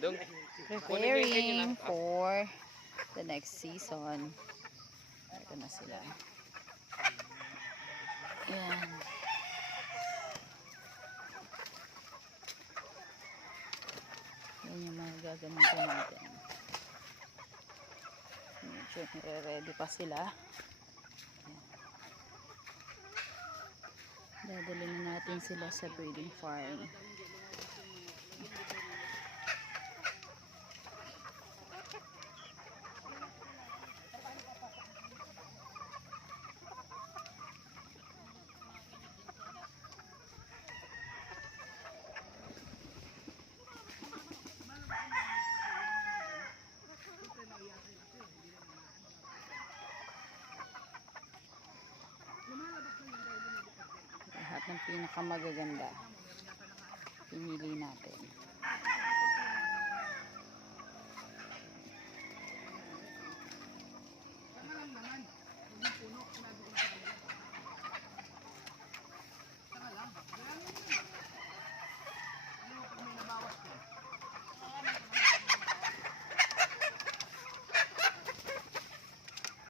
Preparing for the next season. Ito na sila. Yan. Yan yung mga gagamitin natin. Medyo nire-ready pa sila. Yan. Dadali na natin sila sa breeding farm. Lahat ng pinakamagaganda pinili natin.